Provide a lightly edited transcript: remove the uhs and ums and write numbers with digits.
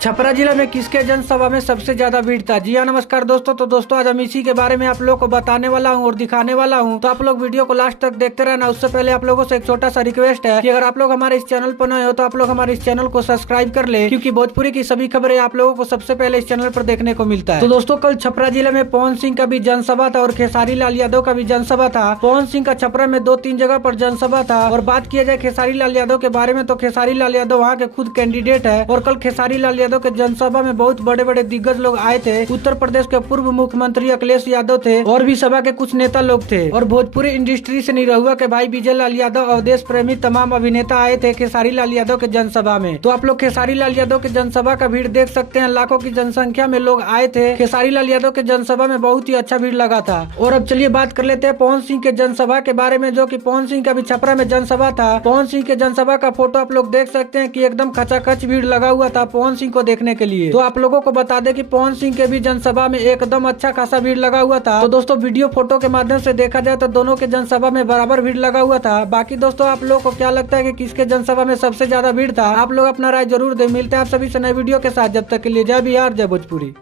छपरा जिला में किसके जनसभा में सबसे ज्यादा भीड़ था। जी हाँ, नमस्कार दोस्तों। तो दोस्तों आज हम इसी के बारे में आप लोगों को बताने वाला हूँ और दिखाने वाला हूँ, तो आप लोग वीडियो को लास्ट तक देखते रहना। उससे पहले आप लोगों से एक छोटा सा रिक्वेस्ट है कि अगर आप लोग हमारे इस चैनल पर नए हो तो आप लोग हमारे इस चैनल को सब्सक्राइब कर ले, क्योंकि भोजपुरी की सभी खबरें आप लोगों को सबसे पहले इस चैनल पर देखने को मिलता है। तो दोस्तों कल छपरा जिले में पवन सिंह का भी जनसभा था और खेसारी लाल यादव का भी जनसभा था। पवन सिंह का छपरा में 2-3 जगह पर जनसभा था। और बात किया जाए खेसारी लाल यादव के बारे में तो खेसारी लाल यादव वहाँ के खुद कैंडिडेट है और कल खेसारी लाल यादव के जनसभा में बहुत बड़े बड़े दिग्गज लोग आए थे। उत्तर प्रदेश के पूर्व मुख्यमंत्री अखिलेश यादव थे और भी सभा के कुछ नेता लोग थे। और भोजपुरी इंडस्ट्री से निरहुआ के भाई विजय लाल यादव और देश प्रेमी तमाम अभिनेता आए थे खेसारी लाल यादव के जनसभा में। तो आप लोग खेसारी लाल यादव के जनसभा का भीड़ देख सकते हैं। लाखों की जनसंख्या में लोग आए थे। खेसारी लाल यादव के जनसभा में बहुत ही अच्छा भीड़ लगा था। और अब चलिए बात कर लेते हैं पवन सिंह के जनसभा के बारे में, जो कि पवन सिंह का भी छपरा में जनसभा था। पवन सिंह के जनसभा का फोटो आप लोग देख सकते हैं कि एकदम खचाखच भीड़ लगा हुआ था पवन सिंह को देखने के लिए। तो आप लोगों को बता दें कि पवन सिंह के भी जनसभा में एकदम अच्छा खासा भीड़ लगा हुआ था। तो दोस्तों वीडियो फोटो के माध्यम से देखा जाए तो दोनों के जनसभा में बराबर भीड़ लगा हुआ था। बाकी दोस्तों आप लोगों को क्या लगता है कि किसके जनसभा में सबसे ज्यादा भीड़ था? आप लोग अपना राय जरूर दे। मिलते हैं आप सभी से नए वीडियो के साथ। जब तक के लिए जय बिहार, जय भोजपुरी।